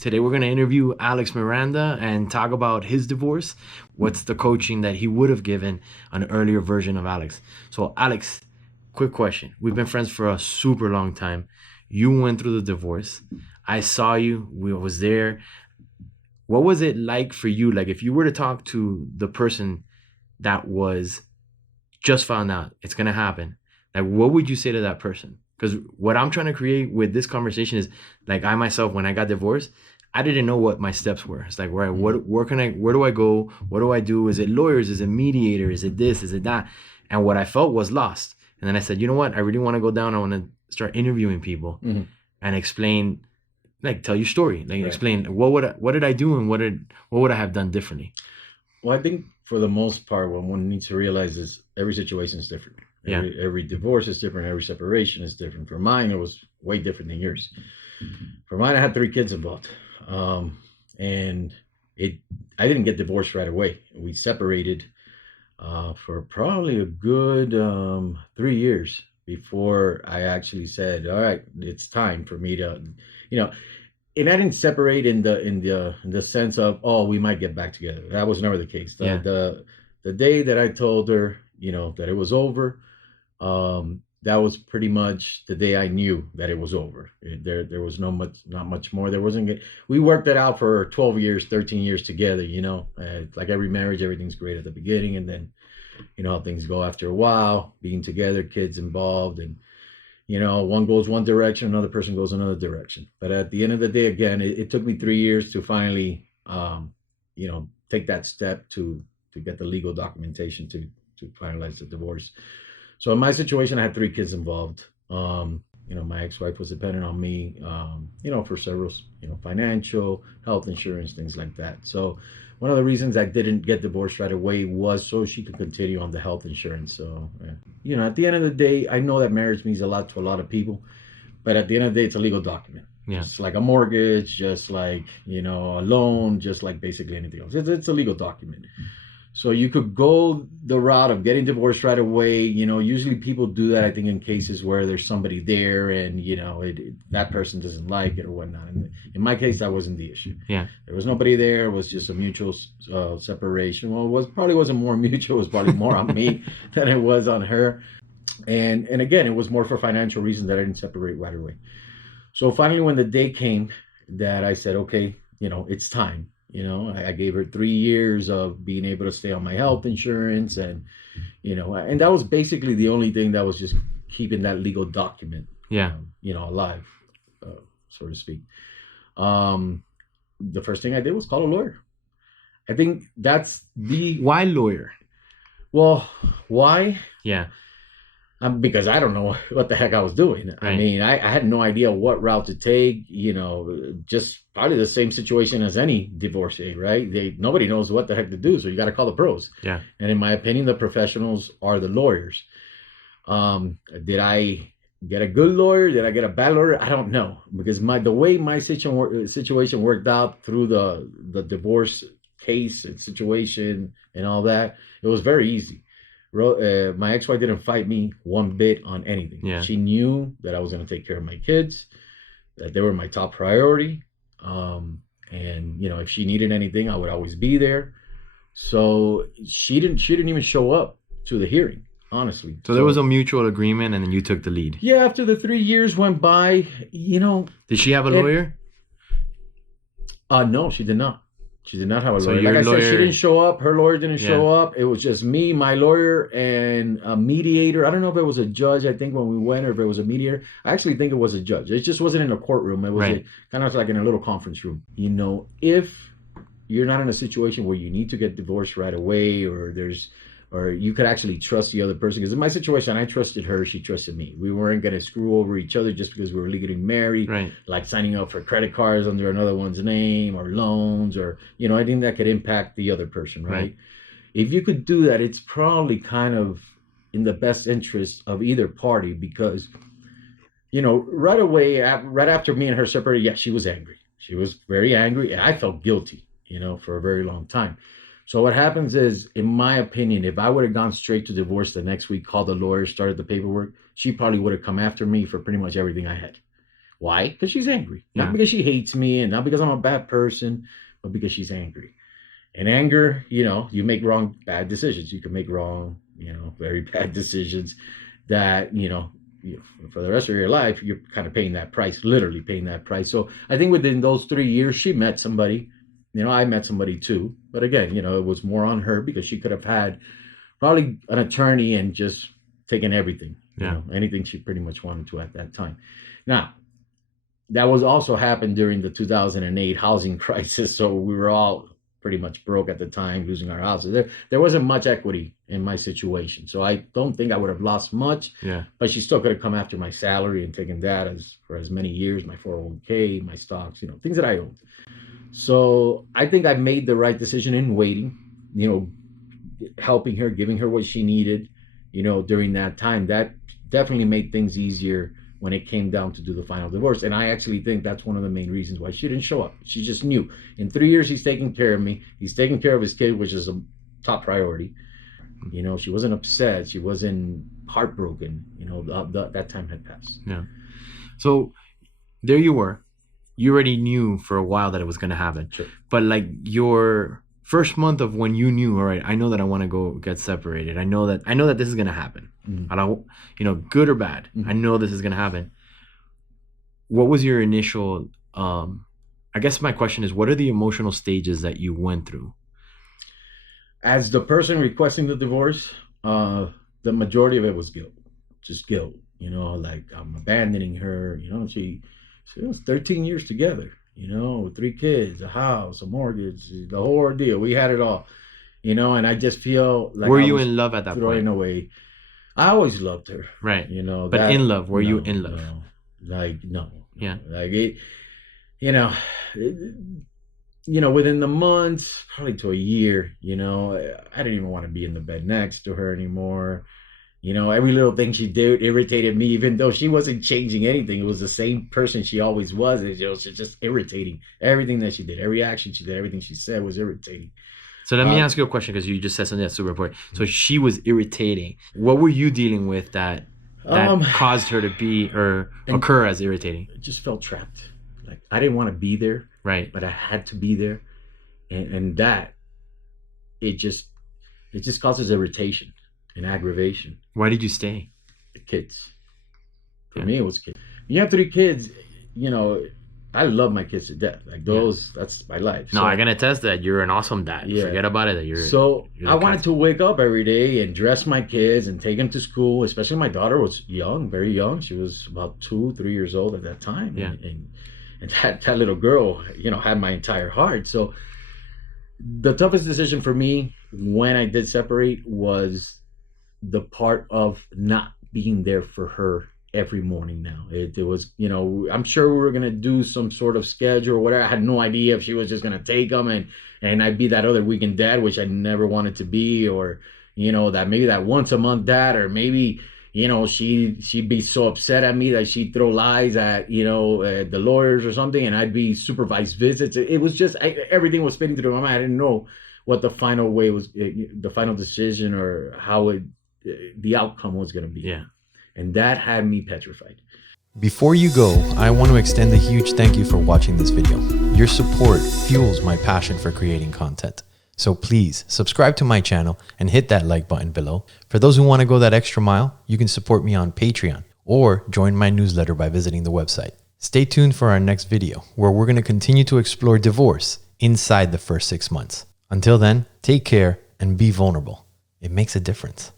Today we're going to interview Alex Miranda and talk about his divorce. What's the coaching that he would have given an earlier version of Alex? So Alex, quick question. We've been friends for a super long time. You went through the divorce. I saw you. We was there. What was it like for you? Like if you were to talk to the person that was just found out it's going to happen, like what would you say to that person? Because what I'm trying to create with this conversation is like I myself, when I got divorced, I didn't know what my steps were. It's like, right, where do I go? What do I do? Is it lawyers? Is it mediator? Is it this? Is it that? And what I felt was lost. And then I said, you know what? I really want to go down. I want to start interviewing people and explain, like tell your story, like explain what did I do and what would I have done differently? Well, I think for the most part, what one needs to realize is every situation is different. Every divorce is different. Every separation is different. For mine, it was way different than yours. For mine, I had 3 kids involved, and I didn't get divorced right away. We separated for probably a good 3 years before I actually said, "All right, it's time for me to," you know. And I didn't separate in the sense of, oh, we might get back together. That was never the case. The day that I told her, that it was over, that was pretty much the day I knew that it was over. There was not much more. We worked it out for 12 years, 13 years together, like every marriage, everything's great at the beginning. And then, how things go after a while, being together, kids involved, and, one goes one direction, another person goes another direction. But at the end of the day, again, it took me 3 years to finally, take that step to get the legal documentation to finalize the divorce. So in my situation, I had 3 kids involved. My ex-wife was dependent on me, for several, financial, health insurance, things like that. So one of the reasons I didn't get divorced right away was so she could continue on the health insurance. So, at the end of the day, I know that marriage means a lot to a lot of people, but at the end of the day, it's a legal document. Yeah. Just like a mortgage, just like, a loan, just like basically anything else. It's a legal document. So you could go the route of getting divorced right away. Usually people do that, I think, in cases where there's somebody there and, that person doesn't like it or whatnot. And in my case, that wasn't the issue. Yeah. There was nobody there. It was just a mutual separation. Well, probably wasn't more mutual. It was probably more on me than it was on her. And again, it was more for financial reasons that I didn't separate right away. So finally, when the day came that I said, okay, it's time. I gave her 3 years of being able to stay on my health insurance, and and that was basically the only thing that was just keeping that legal document, alive, so to speak. The first thing I did was call a lawyer. I think that's why lawyer? Well, why? Yeah. Because I don't know what the heck I was doing. Right. I mean, I had no idea what route to take, just probably the same situation as any divorcee, right? Nobody knows what the heck to do. So you got to call the pros. Yeah. And in my opinion, the professionals are the lawyers. Did I get a good lawyer? Did I get a bad lawyer? I don't know, because the way my situation worked out through the divorce case and situation and all that, it was very easy. My ex-wife didn't fight me one bit on anything. Yeah. She knew that I was going to take care of my kids, that they were my top priority. And if she needed anything, I would always be there. So she didn't even show up to the hearing, honestly. So there was a mutual agreement, and then you took the lead. Yeah. After the 3 years went by, Did she have a lawyer? No, she did not. She did not have a lawyer. Like I said, she didn't show up. Her lawyer didn't show up. It was just me, my lawyer, and a mediator. I don't know if it was a judge, I think, when we went, or if it was a mediator. I actually think it was a judge. It just wasn't in a courtroom. It was kind of like in a little conference room. If you're not in a situation where you need to get divorced right away, or you could actually trust the other person. Because in my situation, I trusted her, she trusted me. We weren't going to screw over each other just because we were legally married, like signing up for credit cards under another one's name, or loans, or, I think that could impact the other person, right? If you could do that, it's probably kind of in the best interest of either party, because, right away, right after me and her separated, she was angry. She was very angry, and I felt guilty, for a very long time. So what happens is, in my opinion, if I would have gone straight to divorce the next week, called the lawyer, started the paperwork, she probably would have come after me for pretty much everything I had. Why? Because she's angry. Yeah. Not because she hates me and not because I'm a bad person, but because she's angry. And anger, you make bad decisions. You can make wrong, very bad decisions that, for the rest of your life, you're kind of paying that price, literally paying that price. So I think within those 3 years, she met somebody. I met somebody too. But again, it was more on her because she could have had probably an attorney and just taken everything, anything she pretty much wanted to at that time. Now, that was also happened during the 2008 housing crisis. So we were all pretty much broke at the time, losing our houses. There wasn't much equity in my situation. So I don't think I would have lost much. Yeah. But she still could have come after my salary and taken that for as many years, my 401k, my stocks, things that I owned. So I think I made the right decision in waiting, helping her, giving her what she needed, during that time. That definitely made things easier when it came down to do the final divorce. And I actually think that's one of the main reasons why she didn't show up. She just knew in 3 years, he's taking care of me. He's taking care of his kid, which is a top priority. She wasn't upset. She wasn't heartbroken. That time had passed. Yeah. So there you were. You already knew for a while that it was going to happen. Sure. But like your first month of when you knew, all right, I know that I want to go get separated. I know that this is going to happen. Mm-hmm. I don't, good or bad. Mm-hmm. I know this is going to happen. What was your initial, I guess my question is, what are the emotional stages that you went through? As the person requesting the divorce, the majority of it was guilt, just guilt, like I'm abandoning her, she was 13 years together, with 3 kids, a house, a mortgage, the whole ordeal. We had it all, and I just feel like were you in love at that throwing point? Away. I always loved her. Right. But in love, were you in love? No. Yeah. Like it, within the months, probably to a year, I didn't even want to be in the bed next to her anymore. Every little thing she did irritated me, even though she wasn't changing anything. It was the same person she always was. It was just irritating. Everything that she did, every action she did, everything she said was irritating. So let me ask you a question, because you just said something that's super important. So she was irritating. What were you dealing with that caused her to be or occur as irritating? I just felt trapped. Like I didn't want to be there, right? But I had to be there, and that it just causes irritation and aggravation. Why did you stay? The kids. For me, it was kids. You have 3 kids, I love my kids to death. Like those, that's my life. No, I can attest that you're an awesome dad. Yeah. Forget about it. That you're. So I wanted to wake up every day and dress my kids and take them to school. Especially my daughter was young, very young. She was about 2-3 years old at that time. Yeah. And that little girl, had my entire heart. So the toughest decision for me when I did separate was the part of not being there for her every morning. Now it was, I'm sure we were gonna do some sort of schedule or whatever. I had no idea if she was just gonna take them and I'd be that other weekend dad, which I never wanted to be, or that maybe that once a month dad, or maybe she'd be so upset at me that she'd throw lies at the lawyers or something, and I'd be supervised visits. It was just everything was spinning through my mind. I didn't know what the final way was, the final decision, or how the outcome was going to be. Yeah. And that had me petrified. Before you go, I want to extend a huge thank you for watching this video. Your support fuels my passion for creating content. So please subscribe to my channel and hit that like button below. For those who want to go that extra mile, you can support me on Patreon or join my newsletter by visiting the website. Stay tuned for our next video, where we're going to continue to explore divorce inside the first 6 months. Until then, take care and be vulnerable. It makes a difference.